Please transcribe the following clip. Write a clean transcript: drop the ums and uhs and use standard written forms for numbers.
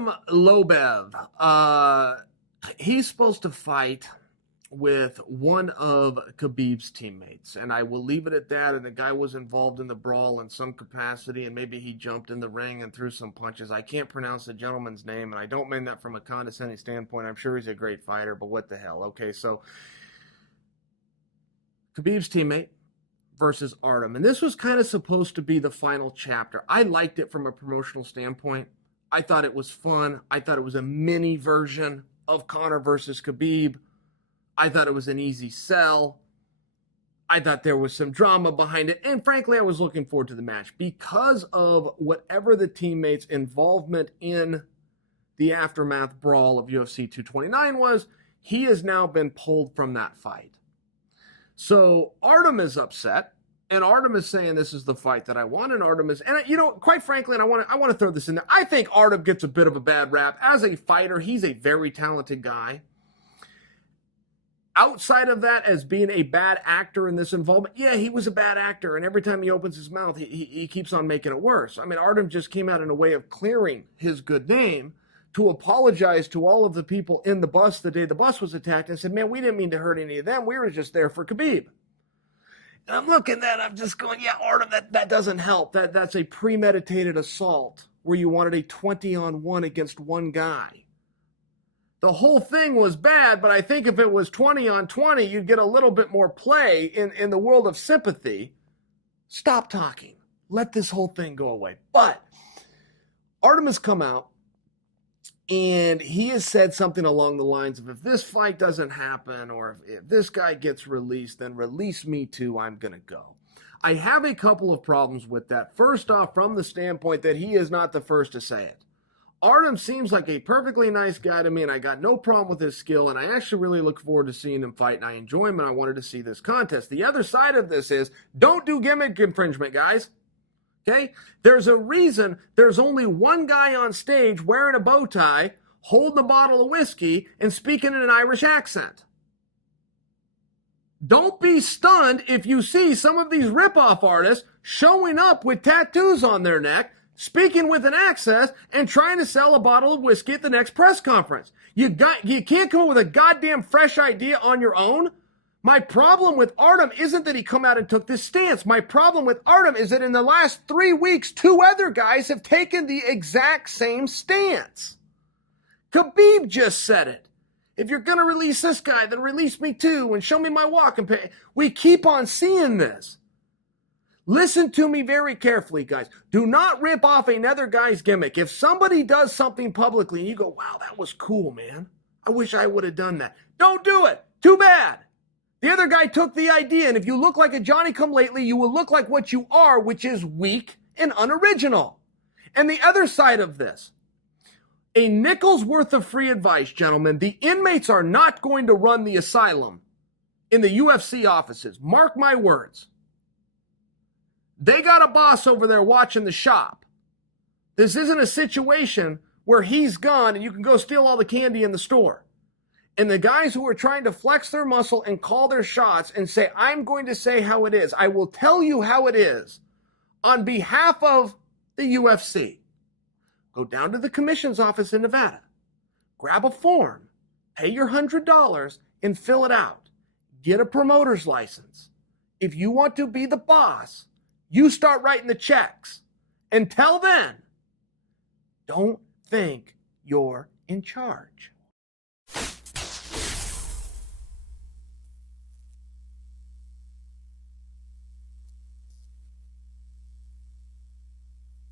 Artem Lobov, he's supposed to fight with one of Khabib's teammates, and I will leave it at that. And the guy was involved in the brawl in some capacity, and maybe he jumped in the ring and threw some punches. I can't pronounce the gentleman's name, and I don't mean that from a condescending standpoint. I'm sure he's a great fighter, but what the hell? Okay, so Khabib's teammate versus Artem, and this was kind of supposed to be the final chapter. I liked it from a promotional standpoint. I thought it was fun. I thought it was a mini version of Conor versus Khabib. I thought it was an easy sell. I thought there was some drama behind it. And frankly, I was looking forward to the match because of whatever the teammates' involvement in the aftermath brawl of UFC 229 was. He has now been pulled from that fight. So Artem is upset. And Artem is saying this is the fight that I want. And Artem is, and you know, quite frankly, and I want to throw this in there. I think Artem gets a bit of a bad rap. As a fighter, he's a very talented guy. Outside of that, as being a bad actor in this involvement, yeah, he was a bad actor. And every time he opens his mouth, he keeps on making it worse. I mean, Artem just came out in a way of clearing his good name to apologize to all of the people in the bus the day the bus was attacked and said, man, we didn't mean to hurt any of them. We were just there for Khabib. And I'm looking at that, I'm just going, yeah, Artem, that doesn't help. That's a premeditated assault where you wanted a 20-on-1 against one guy. The whole thing was bad, but I think if it was 20-on-20, you'd get a little bit more play in the world of sympathy. Stop talking. Let this whole thing go away. But Artem has come out, and he has said something along the lines of, if this fight doesn't happen, or if this guy gets released, then release me too, I'm going to go. I have a couple of problems with that. First off, from the standpoint that he is not the first to say it. Artem seems like a perfectly nice guy to me, and I got no problem with his skill, and I actually really look forward to seeing him fight, and I enjoy him, and I wanted to see this contest. The other side of this is, don't do gimmick infringement, guys. Okay? There's a reason there's only one guy on stage wearing a bow tie, holding a bottle of whiskey, and speaking in an Irish accent. Don't be stunned if you see some of these ripoff artists showing up with tattoos on their neck, speaking with an accent, and trying to sell a bottle of whiskey at the next press conference. You can't come up with a goddamn fresh idea on your own. My problem with Artem isn't that he come out and took this stance. My problem with Artem is that in the last 3 weeks, 2 other guys have taken the exact same stance. Khabib just said it. If you're going to release this guy, then release me too and show me my walk and pay. We keep on seeing this. Listen to me very carefully, guys. Do not rip off another guy's gimmick. If somebody does something publicly and you go, wow, that was cool, man. I wish I would have done that. Don't do it. Too bad. The other guy took the idea, and if you look like a Johnny-come-lately, you will look like what you are, which is weak and unoriginal. And the other side of this, a nickel's worth of free advice, gentlemen. The inmates are not going to run the asylum in the UFC offices. Mark my words. They got a boss over there watching the shop. This isn't a situation where he's gone and you can go steal all the candy in the store. And the guys who are trying to flex their muscle and call their shots and say, I'm going to say how it is. I will tell you how it is on behalf of the UFC. Go down to the commission's office in Nevada. Grab a form. Pay your $100 and fill it out. Get a promoter's license. If you want to be the boss, you start writing the checks. Until then, don't think you're in charge.